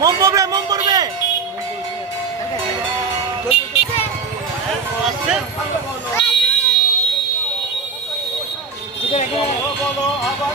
মম পড়বে মম পড়বে আবার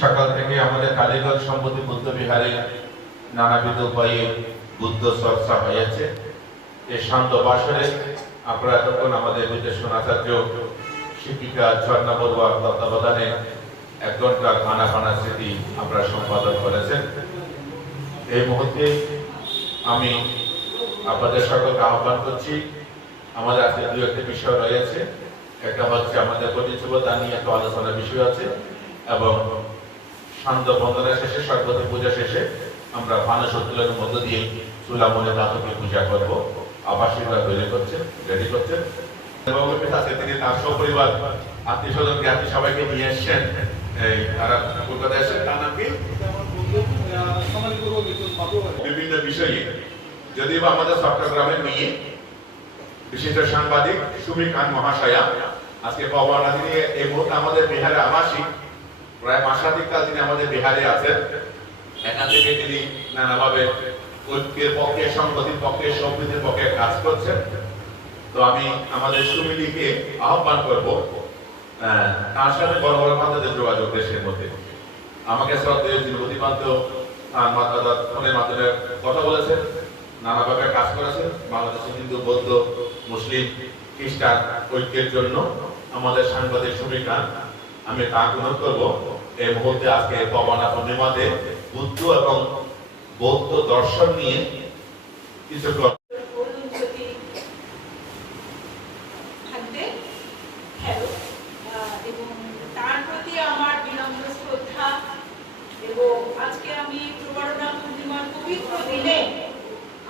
সকাল থেকে আমাদের কালীগঞ্জ সম্পত্তি বুদ্ধ বিহারে নানাবিধ উপায়ে বুদ্ধ চর্চা হয়েছে। এই শান্ত বাসরে আপনারা তখন আমাদের বিদেশ আচার্য শিক্ষিকা ঝর্ণা বড়ুয়ার তত্ত্বাবধানে এক ঘণ্টার খানা খানা স্মৃতি আপনারা সম্পাদন করেছেন। এই মুহূর্তে আমি আপনাদের সকলকে আহ্বান করছি। আমাদের আজকে দু একটি বিষয় রয়েছে। একটা হচ্ছে আমাদের পরিচয়তা নিয়ে একটা আলোচনার বিষয় আছে এবং শান্ত বন্দনা শেষে, সরস্বতী পূজা শেষে আমরা মানস উত্তোলনের মধ্য দিয়ে চুলামনে দাতকে পূজা করব। আবাসিকরা তৈরি করছেন রেডি করছেন। আছে, তিনি তার সপরিবার আত্মীয় স্বজন জ্ঞাতি সবাইকে নিয়ে এসছেন এই, তারা কলকাতায় এসেছেন তার নাম কি? বিভিন্ন বিষয়ে। যদিও বা আমাদের চট্টগ্রামের নিয়ে বিশিষ্ট সাংবাদিক সুমি খান মহাশয়া, আজকে তিনি এই মুহূর্তে আমাদের বিহারে আবাসিক প্রায় মাসাধিক কাল তিনি আমাদের বিহারে আছেন। এখান থেকে তিনি নানাভাবে ঐক্যের পক্ষে সংগতির পক্ষে, সম্প্রীতির পক্ষে কাজ করছেন। তো আমি আমাদের সুমিলিকে আহ্বান করব তার সাথে বড় বড় মাতাদের যোগাযোগ দেশের মধ্যে। আমাকে শ্রদ্ধেয় জিনপতি পান্ত, তার মাতা ফোনের মাধ্যমে কথা বলেছেন, নানাভাবে কাজ করেছেন। বাংলাদেশে হিন্দু, বৌদ্ধ, মুসলিম, খ্রিস্টান ঐক্যের জন্য আমাদের সাংবাদিক সুবিধা আমি তা অনুরোধ করব। এই মুহূর্তে আজকে পবনা পূর্ণিমাতে বুদ্ধ এবং বৌদ্ধ দর্শন নিয়ে কিছু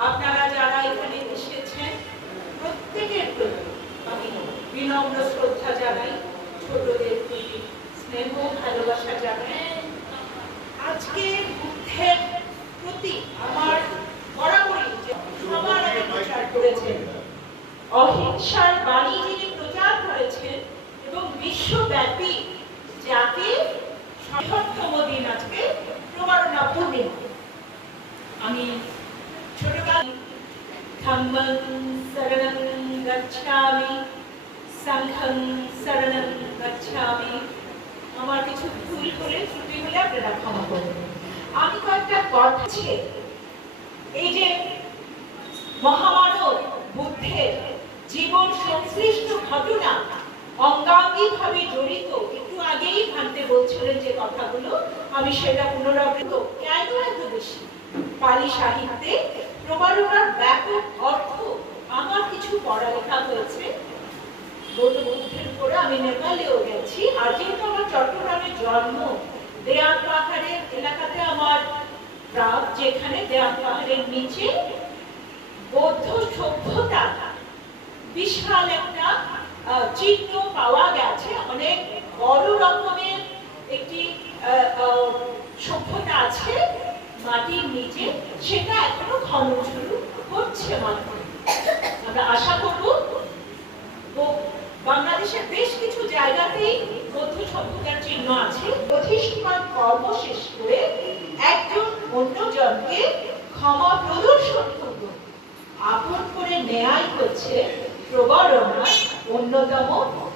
আপনারা যারা এখানে এসেছেন, প্রত্যেকের প্রতি শ্রদ্ধা জানাই। ছোটদের প্রতি স্নেহ অহিংসার বাণী যিনি প্রচার করেছেন এবং বিশ্বব্যাপী যাকে সঠতম দিন আজকে প্রবারণা পূর্ণিমা আমি ছোটকাল ধম্মং শরণং গচ্ছামি, সংঘং শরণং গচ্ছামি। আপনারা ক্ষমা করবেন আমি কয়েকটা কথা এই যে মহামানব বুদ্ধের জীবন সংশ্লিষ্ট ঘটনা অঙ্গাঙ্গি ভাবে জড়িত, একটু আগেই ভান্তে বলছিলেন যে কথাগুলো, আমি সেটা পুনরাবৃত কেন এত বেশি? পালি সাহিত্যে প্রবারণার ব্যাপক অর্থ আমার কিছু পড়ালেখা হয়েছে। গৌতম বুদ্ধের উপরে আমি নেপালেও গেছি। আর যেহেতু আমার চট্টগ্রামে জন্ম দেয়ান পাহাড়ের এলাকাতে আমার যেখানে দেয়ান পাহাড়ের নিচে বৌদ্ধ সভ্যতা বিশাল একটা চিহ্ন পাওয়া গেছে। অনেক বড় রকমের একটি সভ্যতা আছে মাটির নিচে। সেটা এখনও খনন শুরু হচ্ছে মাত্র। আমরা আশা করব বাংলাদেশের বেশ কিছু জায়গাতেই বৌদ্ধ সভ্যতার চিহ্ন আছে। ধর্ম শেষ করে একজন অন্যজনকে ক্ষমা প্রদর্শন করব। আপন করে ন্যায় হচ্ছে প্রবরণার অন্যতম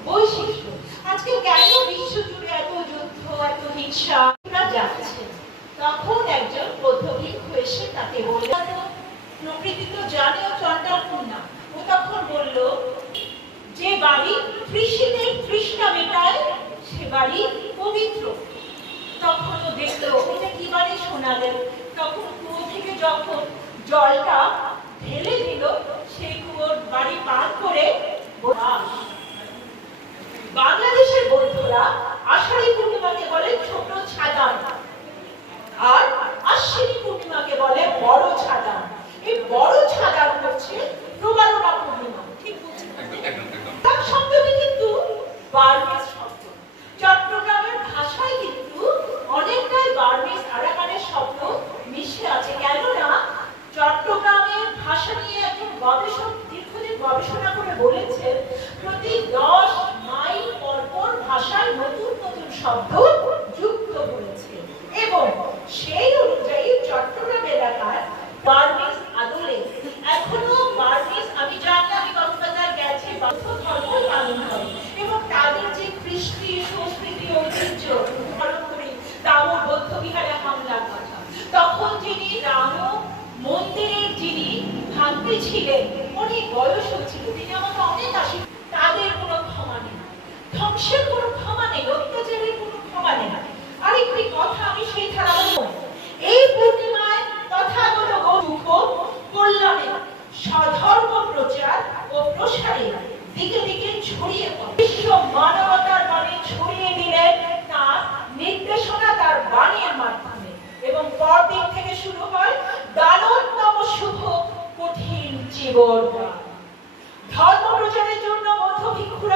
বৈশিষ্ট্য। আজকে কেন বিশ্বজুড়ে এত যুদ্ধ, এত হিংসা? যাচ্ছে তখন একজন পদ্ধতি হয়েছে তাকে বলল প্রকৃতি তো জানেও ও না ও তখন বলল, যে বাড়ি কৃষিতে কৃষ্ণা মেটায় জানালেন তখন কুয়ো থেকে যখন জলটা ঢেলে দিল, সেই কুয়োর বাড়ি পার করে বাংলাদেশের বন্ধুরা আষাঢ়ী পূর্ণিমাকে বলে ছোট ছাদান আর আশ্বিনী পূর্ণিমাকে বলে বড় ছাদান এই বড় ছাদান হচ্ছে প্রবালনা পূর্ণিমা। শব্দ বিশ্ব মানবতার বাণী ছড়িয়ে দিলেন তার নির্দেশনা তার বাণীর মাধ্যমে। এবং পরদিন থেকে শুরু হয় দারুণতম শুভ কঠিন জীবন ধর্ম প্রচারের জন্য মধ্য ভিক্ষু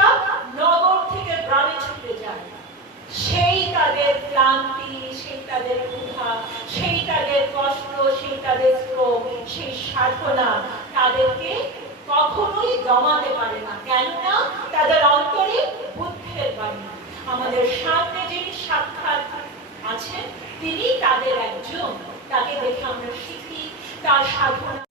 তিনি তাদের একজন তাকে দেখে আমরা শিখি তার সাধনা